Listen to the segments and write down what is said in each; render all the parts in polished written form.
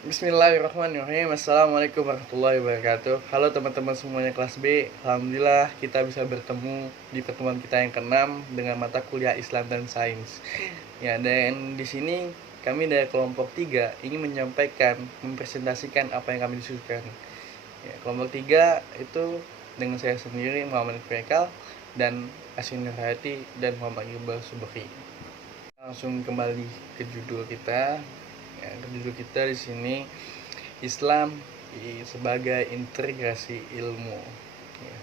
Bismillahirrahmanirrahim. Assalamualaikum warahmatullahi wabarakatuh. Halo teman-teman semuanya kelas B. Alhamdulillah kita bisa bertemu di pertemuan kita yang keenam dengan mata kuliah Islam dan Sains. Ya, dan di sini kami dari kelompok 3 ingin menyampaikan, mempresentasikan apa yang kami diskusikan. Ya, kelompok 3 itu dengan saya sendiri Muhammad Frekal dan Asin Nurhayati dan Muhammad Iqbal Subaki. Langsung kembali ke judul kita. Ya, judul kita di sini Islam sebagai integrasi ilmu. Ya,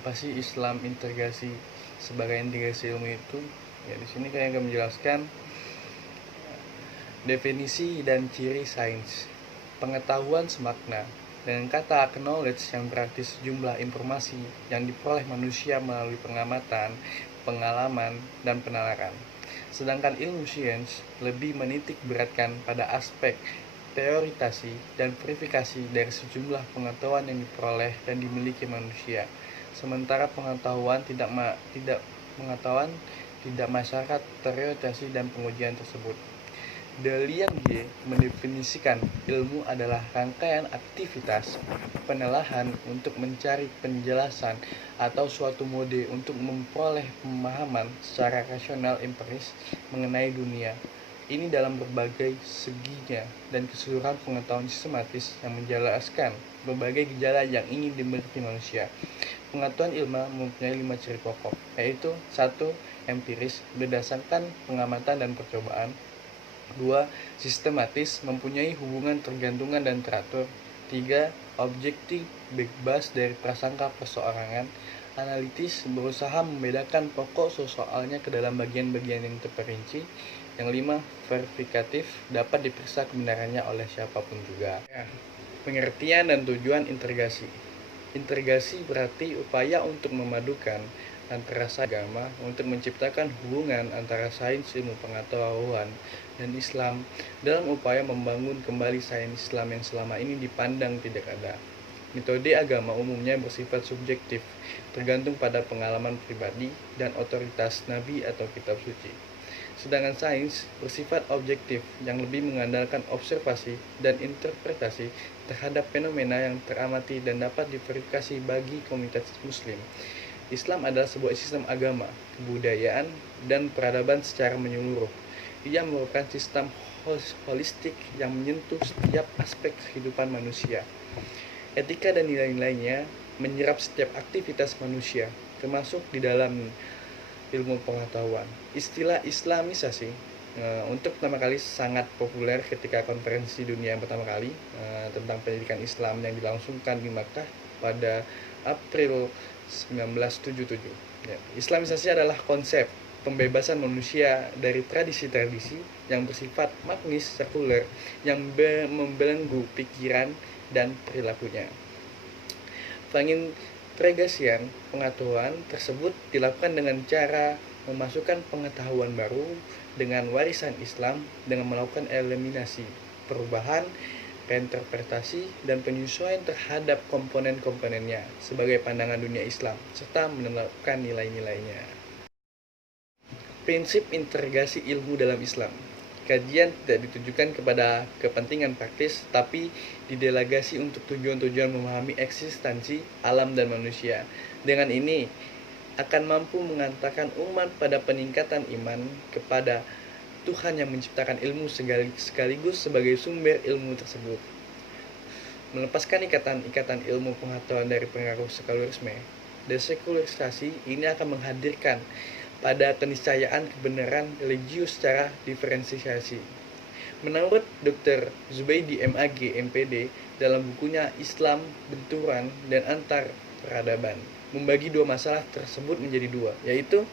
apa sih Islam integrasi sebagai integrasi ilmu itu? Ya, di sini saya akan menjelaskan definisi dan ciri sains. Pengetahuan semakna dengan kata knowledge yang berarti sejumlah informasi yang diperoleh manusia melalui pengamatan, pengalaman, dan penalaran. Sedangkan ilmu sains lebih menitik beratkan pada aspek teoritasi dan verifikasi dari sejumlah pengetahuan yang diperoleh dan dimiliki manusia. Sementara pengetahuan tidak masyarakat teoritasi dan pengujian tersebut. Dalian G mendefinisikan ilmu adalah rangkaian aktivitas penelahan untuk mencari penjelasan atau suatu mode untuk memperoleh pemahaman secara rasional empiris mengenai dunia. Ini dalam berbagai seginya dan keseluruhan pengetahuan sistematis yang menjelaskan berbagai gejala yang ingin dimiliki manusia. Pengetahuan ilmu mempunyai 5 ciri pokok, yaitu 1. Empiris, berdasarkan pengamatan dan percobaan. 2. Sistematis, mempunyai hubungan tergantungan dan teratur. 3. Objektif, bebas dari prasangka perseorangan. Analitis, berusaha membedakan pokok soalnya ke dalam bagian-bagian yang terperinci. Yang 5. Verifikatif, dapat diperiksa kebenarannya oleh siapapun juga. Ya. Pengertian dan tujuan integrasi. Integrasi berarti upaya untuk memadukan antara agama untuk menciptakan hubungan antara sains ilmu pengetahuan dan Islam dalam upaya membangun kembali sains Islam yang selama ini dipandang tidak ada. Metode agama umumnya bersifat subjektif, tergantung pada pengalaman pribadi dan otoritas nabi atau kitab suci. Sedangkan sains bersifat objektif yang lebih mengandalkan observasi dan interpretasi terhadap fenomena yang teramati dan dapat diverifikasi bagi komunitas muslim. Islam adalah sebuah sistem agama, kebudayaan, dan peradaban secara menyeluruh. Ia merupakan sistem holistik yang menyentuh setiap aspek kehidupan manusia. Etika dan nilai-nilainya menyerap setiap aktivitas manusia, termasuk di dalam ilmu pengetahuan. Istilah Islamisasi untuk pertama kali sangat populer ketika konferensi dunia yang pertama kali tentang pendidikan Islam yang dilangsungkan di Makkah pada April 1977. Ya, Islamisasi adalah konsep pembebasan manusia dari tradisi-tradisi yang bersifat magnis sekuler yang membelenggu pikiran dan perilakunya. Pengintegrasian pengetahuan tersebut dilakukan dengan cara memasukkan pengetahuan baru dengan warisan Islam dengan melakukan eliminasi, perubahan, reinterpretasi, dan penyesuaian terhadap komponen-komponennya sebagai pandangan dunia Islam, serta menetapkan nilai-nilainya. Prinsip integrasi ilmu dalam Islam. Kajian tidak ditujukan kepada kepentingan praktis, tapi didelegasi untuk tujuan-tujuan memahami eksistensi alam dan manusia. Dengan ini, akan mampu mengantarkan umat pada peningkatan iman kepada Tuhan yang menciptakan ilmu sekaligus sebagai sumber ilmu tersebut. Melepaskan ikatan-ikatan ilmu pengetahuan dari pengaruh sekularisme, desekularisasi ini akan menghadirkan pada keniscayaan kebenaran religius secara diferensiasi. Menurut Dr. Zubaidi MAG MPD dalam bukunya Islam Benturan dan Antar Peradaban, membagi dua masalah tersebut menjadi dua, yaitu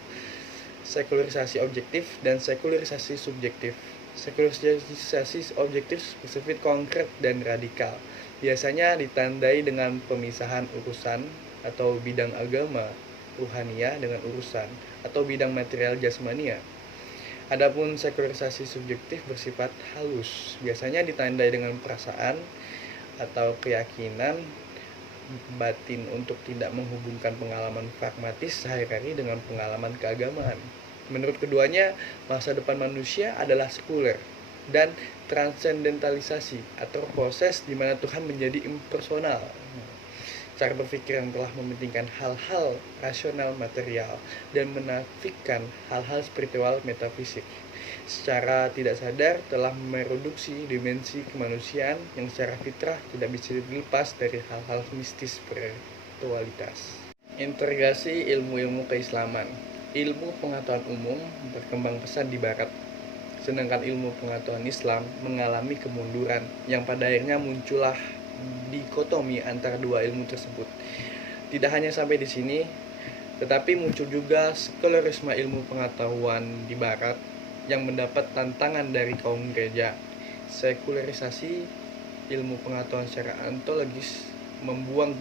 sekularisasi objektif dan sekularisasi subjektif. Sekularisasi objektif bersifat konkret dan radikal, biasanya ditandai dengan pemisahan urusan atau bidang agama ruhania dengan urusan atau bidang material jasmania. Adapun sekularisasi subjektif bersifat halus, biasanya ditandai dengan perasaan atau keyakinan batin untuk tidak menghubungkan pengalaman pragmatis sehari-hari dengan pengalaman keagamaan. Menurut keduanya, masa depan manusia adalah sekuler, dan transcendentalisasi atau proses di mana Tuhan menjadi impersonal. Cara berpikir yang telah mementingkan hal-hal rasional material dan menafikan hal-hal spiritual metafisik. Secara tidak sadar telah mereduksi dimensi kemanusiaan yang secara fitrah tidak bisa dilepas dari hal-hal mistis spiritualitas. Integrasi ilmu-ilmu keislaman. Ilmu pengetahuan umum berkembang pesat di barat, sedangkan ilmu pengetahuan Islam mengalami kemunduran yang pada akhirnya muncullah dikotomi antara dua ilmu tersebut. Tidak hanya sampai di sini, tetapi muncul juga sekularisme ilmu pengetahuan di barat yang mendapat tantangan dari kaum gereja. Sekularisasi ilmu pengetahuan secara ontologis membuang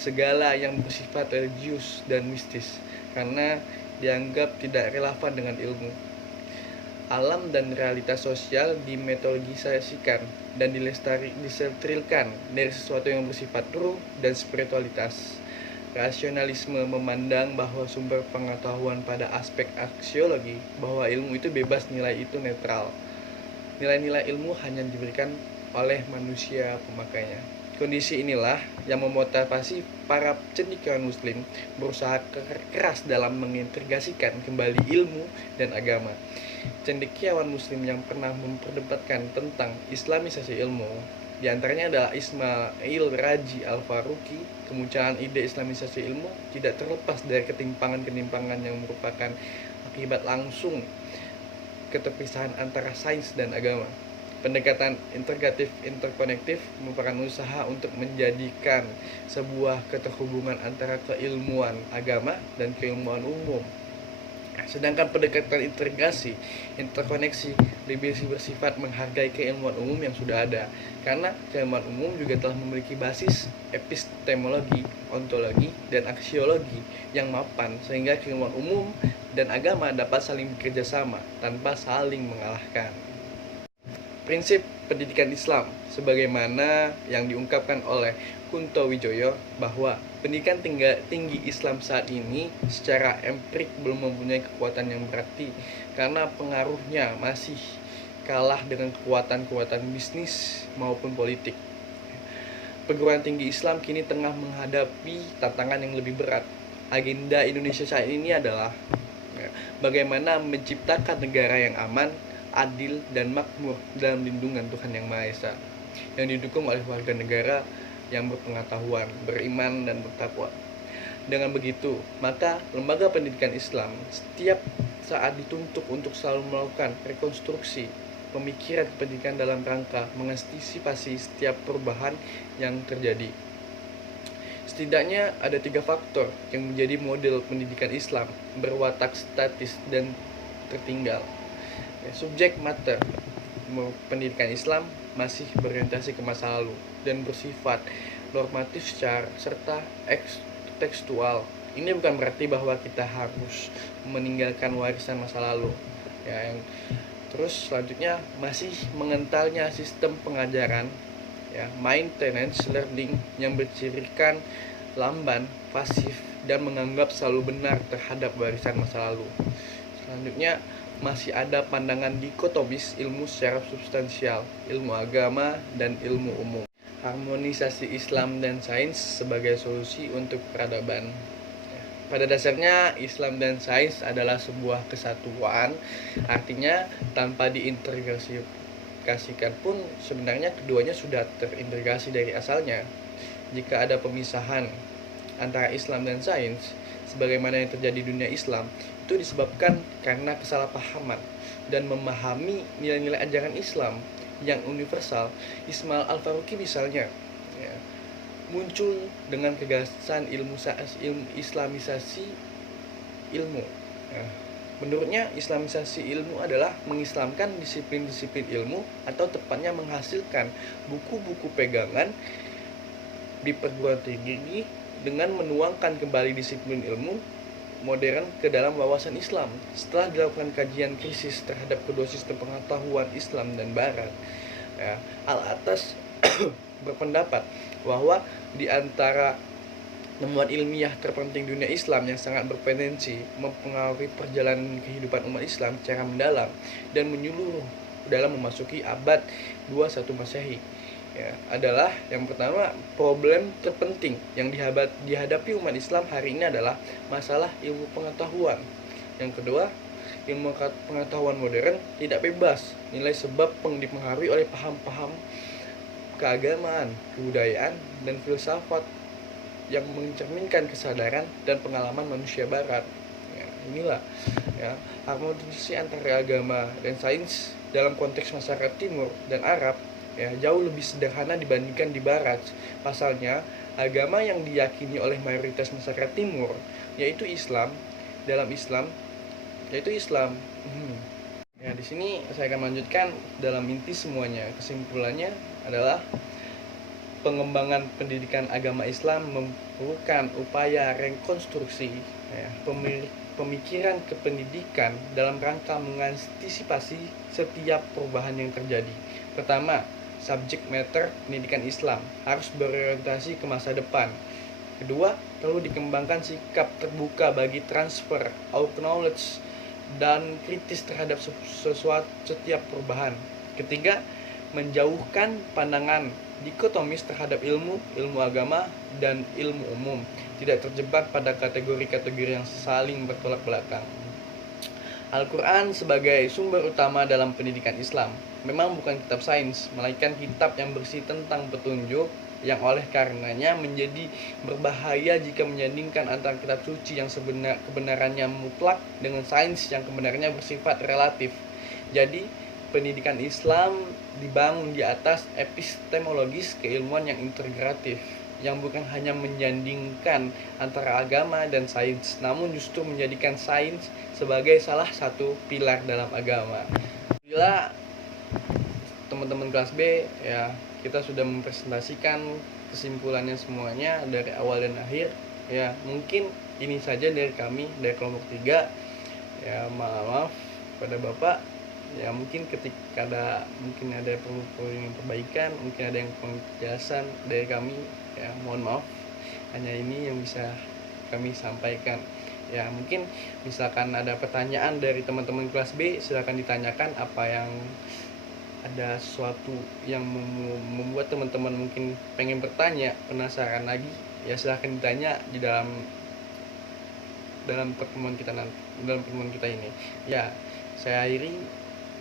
segala yang bersifat religius dan mistis karena dianggap tidak relevan dengan ilmu. Alam dan realitas sosial dimetodologisasikan dan disetrilkan dari sesuatu yang bersifat ruh dan spiritualitas. Rasionalisme memandang bahwa sumber pengetahuan pada aspek aksiologi, bahwa ilmu itu bebas, nilai itu netral. Nilai-nilai ilmu hanya diberikan oleh manusia pemakainya. Kondisi inilah yang memotivasi para cendekiawan muslim berusaha keras dalam mengintegrasikan kembali ilmu dan agama. Cendekiawan muslim yang pernah memperdebatkan tentang islamisasi ilmu di antaranya adalah Ismail Raji Al-Faruqi. Kemunculan ide islamisasi ilmu tidak terlepas dari ketimpangan-ketimpangan yang merupakan akibat langsung keterpisahan antara sains dan agama. Pendekatan integratif interkonektif merupakan usaha untuk menjadikan sebuah keterhubungan antara keilmuan agama dan keilmuan umum. Sedangkan pendekatan integrasi interkoneksi lebih bersifat menghargai keilmuan umum yang sudah ada, karena keilmuan umum juga telah memiliki basis epistemologi, ontologi, dan aksiologi yang mapan, sehingga keilmuan umum dan agama dapat saling bekerja sama tanpa saling mengalahkan. Prinsip pendidikan Islam sebagaimana yang diungkapkan oleh Kunto Wijoyo bahwa pendidikan tinggi Islam saat ini secara empirik belum mempunyai kekuatan yang berarti karena pengaruhnya masih kalah dengan kekuatan-kekuatan bisnis maupun politik. Perguruan tinggi Islam kini tengah menghadapi tantangan yang lebih berat. Agenda Indonesia saat ini adalah bagaimana menciptakan negara yang aman, adil, dan makmur dalam lindungan Tuhan Yang Maha Esa, yang didukung oleh warga negara yang berpengetahuan, beriman, dan bertakwa. Dengan begitu, maka lembaga pendidikan Islam setiap saat dituntut untuk selalu melakukan rekonstruksi pemikiran pendidikan dalam rangka mengantisipasi setiap perubahan yang terjadi. Setidaknya ada 3 faktor yang menjadi model pendidikan Islam berwatak statis dan tertinggal. Subjek mater pendidikan Islam masih berorientasi ke masa lalu dan bersifat normatif serta tekstual. Ini bukan berarti bahwa kita harus meninggalkan warisan masa lalu. Terus selanjutnya masih mengentalnya sistem pengajaran maintenance learning yang bercirikan lamban, pasif, dan menganggap selalu benar terhadap warisan masa lalu. Selanjutnya masih ada pandangan dikotomis ilmu secara substansial, ilmu agama dan ilmu umum. Harmonisasi Islam dan sains sebagai solusi untuk peradaban. Pada dasarnya Islam dan sains adalah sebuah kesatuan, artinya tanpa diintegrasikan pun sebenarnya keduanya sudah terintegrasi dari asalnya. Jika ada pemisahan antara Islam dan sains, sebagaimana yang terjadi di dunia Islam, itu disebabkan karena kesalahpahaman dan memahami nilai-nilai ajaran Islam yang universal. Ismail Al-Faruqi misalnya muncul dengan gagasan islamisasi ilmu. Menurutnya islamisasi ilmu adalah mengislamkan disiplin-disiplin ilmu, atau tepatnya menghasilkan buku-buku pegangan di perguruan tinggi dengan menuangkan kembali disiplin ilmu modern ke dalam wawasan Islam. Setelah dilakukan kajian krisis terhadap kedua sistem pengetahuan Islam dan Barat, Al-Atas berpendapat bahwa di antara temuan ilmiah terpenting dunia Islam yang sangat berpotensi mempengaruhi perjalanan kehidupan umat Islam secara mendalam dan menyeluruh dalam memasuki abad 21 Masehi. Ya, adalah yang pertama, problem terpenting yang dihadapi umat Islam hari ini adalah masalah ilmu pengetahuan. Yang kedua, ilmu pengetahuan modern tidak bebas nilai sebab dipengaruhi oleh paham-paham keagamaan, kebudayaan, dan filsafat yang mencerminkan kesadaran dan pengalaman manusia barat. Ya, inilah ya, harmonisasi antara agama dan sains dalam konteks masyarakat timur dan Arab ya jauh lebih sederhana dibandingkan di barat. Pasalnya, agama yang diyakini oleh mayoritas masyarakat timur yaitu Islam, dalam Islam yaitu Islam. Ya, di sini saya akan melanjutkan dalam inti semuanya. Kesimpulannya adalah pengembangan pendidikan agama Islam memerlukan upaya rekonstruksi ya, pemikiran kependidikan dalam rangka mengantisipasi setiap perubahan yang terjadi. Pertama, subject matter pendidikan Islam harus berorientasi ke masa depan. Kedua, perlu dikembangkan sikap terbuka bagi transfer of knowledge dan kritis terhadap setiap perubahan. Ketiga, menjauhkan pandangan dikotomis terhadap ilmu agama dan ilmu umum, tidak terjebak pada kategori-kategori yang saling bertolak belakang. Al-Quran sebagai sumber utama dalam pendidikan Islam memang bukan kitab sains, melainkan kitab yang bersih tentang petunjuk, yang oleh karenanya menjadi berbahaya jika menyandingkan antara kitab suci yang kebenarannya mutlak dengan sains yang kebenarannya bersifat relatif. Jadi, pendidikan Islam dibangun di atas epistemologis keilmuan yang integratif, yang bukan hanya menyandingkan antara agama dan sains, namun justru menjadikan sains sebagai salah satu pilar dalam agama. Bila teman-teman kelas B ya, kita sudah mempresentasikan kesimpulannya semuanya dari awal dan akhir ya. Mungkin ini saja dari kami, dari kelompok 3 ya. Maaf pada Bapak ya, mungkin ketika ada perlu perbaikan, mungkin ada yang penjelasan dari kami ya, mohon maaf. Hanya ini yang bisa kami sampaikan ya. Mungkin misalkan ada pertanyaan dari teman-teman kelas B, silakan ditanyakan. Apa yang ada sesuatu yang membuat teman-teman mungkin pengen bertanya, penasaran lagi ya, silahkan ditanya di dalam pertemuan kita ini ya. Saya akhiri,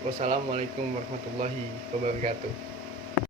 wassalamualaikum warahmatullahi wabarakatuh.